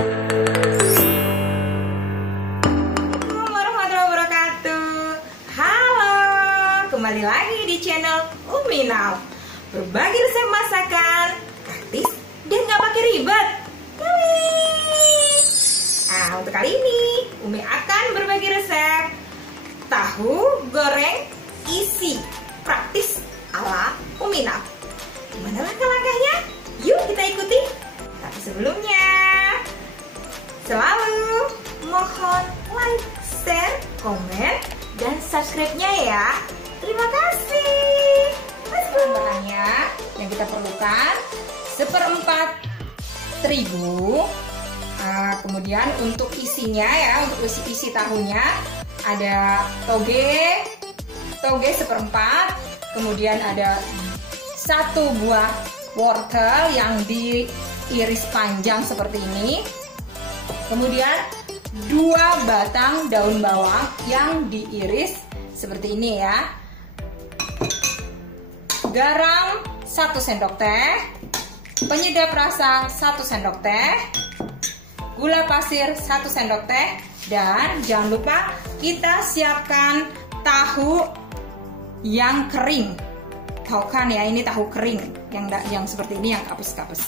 Warahmatullahi wabarakatuh. Halo, kembali lagi di channel Umi Now. Berbagi resep masakan praktis dan gak pakai ribet. Nah, untuk kali ini Umi akan berbagi resep tahu goreng isi praktis ala Umi Now. Gimana langkah-langkahnya? Yuk kita ikuti. Tapi sebelumnya, selalu mohon like, share, komen, dan subscribe-nya ya. Terima kasih. Bahan-bahannya yang kita perlukan 1/4 terigu. Kemudian untuk isinya ya, untuk isi tahunya ada toge 1/4. Kemudian ada 1 buah wortel yang diiris panjang seperti ini. Kemudian 2 batang daun bawang yang diiris seperti ini ya. Garam 1 sendok teh, penyedap rasa 1 sendok teh, gula pasir 1 sendok teh, dan jangan lupa kita siapkan tahu yang kering. Tahu kan ya, ini tahu kering yang seperti ini, yang kapus-kapus.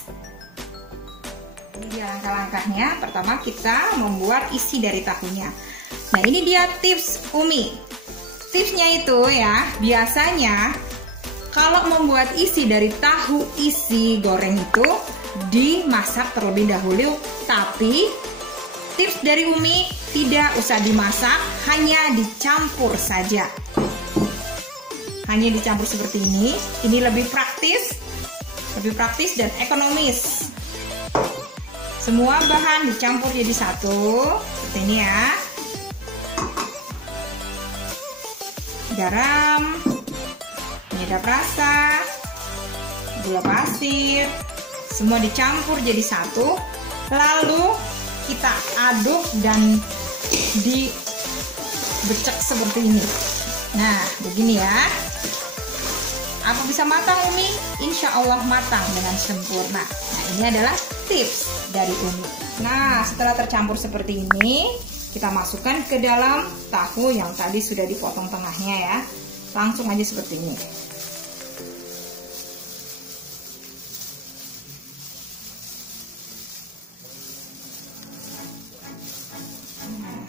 Ini dia langkah-langkahnya. Pertama kita membuat isi dari tahunya. Nah, ini dia tips Umi. Tipsnya itu ya, biasanya kalau membuat isi dari tahu isi goreng itu dimasak terlebih dahulu, tapi tips dari Umi tidak usah dimasak, hanya dicampur saja. Hanya dicampur seperti ini. Ini lebih praktis dan ekonomis. Semua bahan dicampur jadi satu, seperti ini ya. Garam, penyedap rasa, gula pasir, semua dicampur jadi satu. Lalu kita aduk dan dibecek seperti ini. Nah, begini ya. Apa bisa matang Umi? Insya Allah matang dengan sempurna. Nah, ini adalah tips dari Umi. Nah, setelah tercampur seperti ini, kita masukkan ke dalam tahu yang tadi sudah dipotong tengahnya ya. Langsung aja seperti ini. Nah,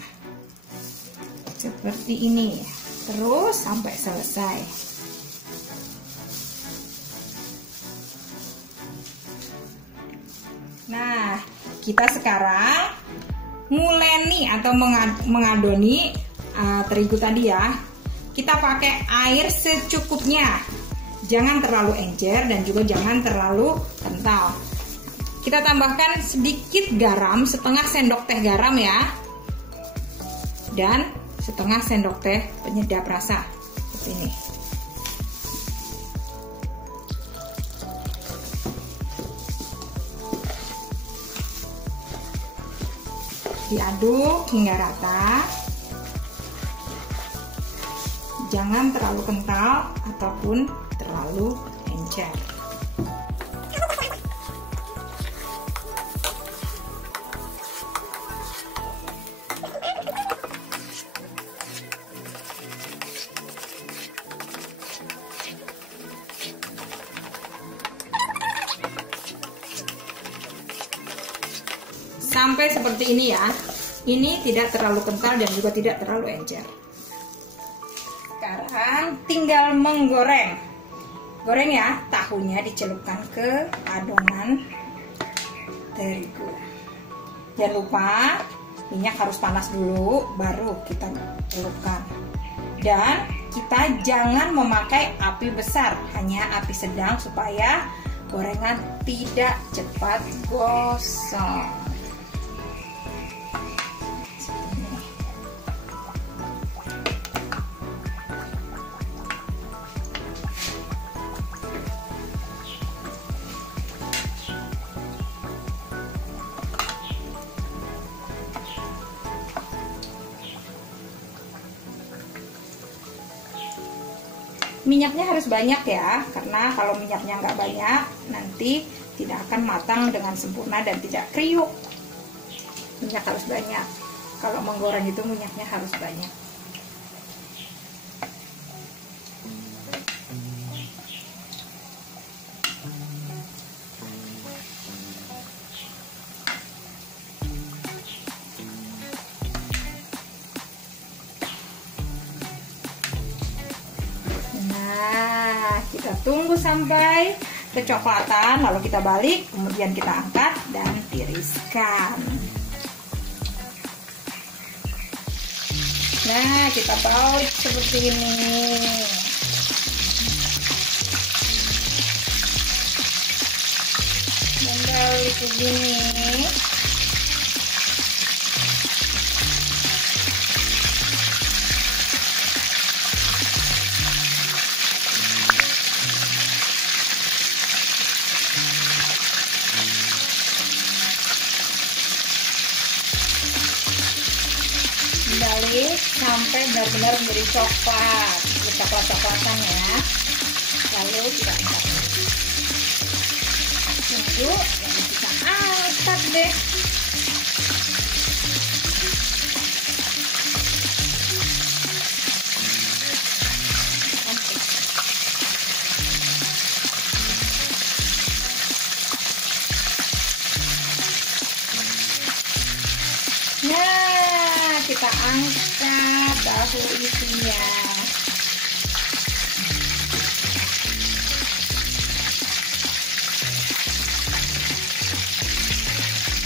seperti ini. Terus sampai selesai. Nah, kita sekarang nguleni atau mengadoni terigu tadi ya. Kita pakai air secukupnya. Jangan terlalu encer dan juga jangan terlalu kental. Kita tambahkan sedikit garam, 1/2 sendok teh garam ya. Dan 1/2 sendok teh penyedap rasa. Seperti ini. Diaduk hingga rata. Jangan terlalu kental ataupun terlalu encer. Sampai seperti ini ya. Ini tidak terlalu kental dan juga tidak terlalu encer. Sekarang tinggal menggoreng. Goreng ya, tahunya dicelupkan ke adonan terigu. Jangan lupa minyak harus panas dulu baru kita celupkan. Dan kita jangan memakai api besar, hanya api sedang supaya gorengan tidak cepat gosong. Minyaknya harus banyak ya, karena kalau minyaknya nggak banyak nanti tidak akan matang dengan sempurna dan tidak kriuk. Minyak harus banyak. Kalau menggoreng itu minyaknya harus banyak. Nah, kita tunggu sampai kecoklatan, lalu kita balik, kemudian kita angkat dan tiriskan. Nah, kita balik seperti ini. Balik begini. Balik sampai benar-benar menjadi coklat, coklat-coklatan ya. Lalu kita angkat. Tunggu, lalu kita angkat deh. Nah, kita angkat tahu isinya.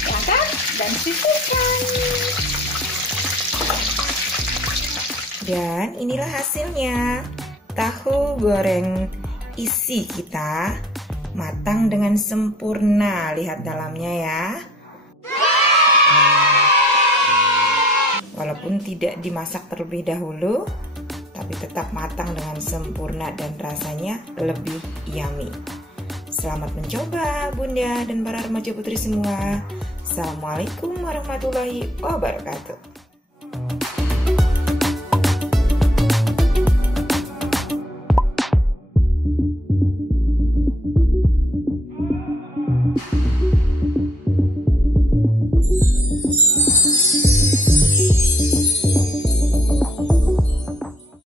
Angkat dan sisihkan. Dan inilah hasilnya. Tahu goreng isi kita matang dengan sempurna. Lihat dalamnya ya. Walaupun tidak dimasak terlebih dahulu, tapi tetap matang dengan sempurna dan rasanya lebih yummy. Selamat mencoba Bunda dan para remaja putri semua. Assalamualaikum warahmatullahi wabarakatuh.